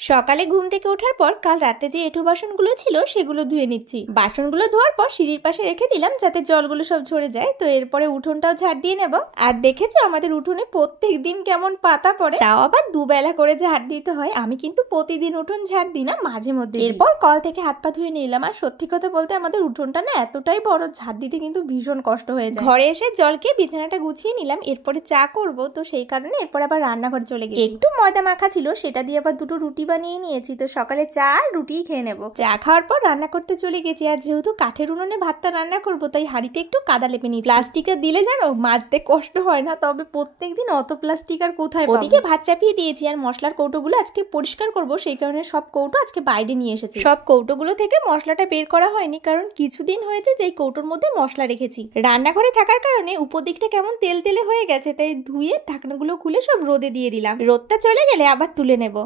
সকালে ঘুম থেকে ওঠার পর কাল রাতে যে এঁঠো বাসনগুলো ছিল সেগুলো ধুয়ে নিচ্ছি। বাসনগুলো ধোয়ার পর সিঁড়ির পাশে রেখে দিলাম যাতে জলগুলো সব ঝরে যায়। তো এরপরে উঠোনটাও ঝাড় দিয়ে নেব। আর দেখেছো আমাদের উঠোনে প্রত্যেক দিন কেমন পাতা পড়ে, তাও আবার দুবেলা করে ঝাড় দিতে হয়। আমি কিন্তু প্রতিদিন উঠোন ঝাড় দিই না, মাঝে মধ্যে। এরপর কল থেকে হাত পা ধুয়ে নিলাম। আর সত্যি কথা বলতে আমাদের উঠোনটা না এতটাই বড়, ঝাড় দিতে কিন্তু ভীষণ কষ্ট হয়ে যায়। ঘরে এসে জলকে বিছানাটা গুছিয়ে নিলাম, এরপরে চা করব। তো সেই কারণে এরপর আবার রান্নাঘরে চলে গেছি। একটু ময়দা মাখা ছিল, সেটা দিয়ে আবার দুটো রুটি বানিয়ে নিয়েছি। তো সকালে চা আর রুটি খেয়ে নেব। চা খাওয়ার পর রান্না করতে চলে গেছি। আর যেহেতু কাঠের উনুনে ভাতটা রান্না করব, তাই হাঁড়িতে একটু কাদা লেপে নিই। প্লাস্টিকটা দিলে জানো মাজতে কষ্ট হয় না, তবে প্রত্যেকদিন অত প্লাস্টিক আর কোথায়। ওদিকে ভাত চাপিয়ে দিয়েছি আর মশলার কৌটোগুলো আজকে পরিষ্কার করব, সেই কারণে সব কৌটো আজকে বাইরে নিয়ে এসেছি। সব কৌটোগুলো থেকে মশলাটা বের করা হয়নি, কারণ কিছুদিন হয়েছে যেই কৌটোর মধ্যে মশলা রেখেছি। রান্নাঘরে থাকার কারণে উপর দিকটা কেমন তেল তেলে হয়ে গেছে, তাই ধুয়ে ঢাকনাগুলো খুলে সব রোদে দিয়ে দিলাম। রোদটা চলে গেলে আবার তুলে নেব।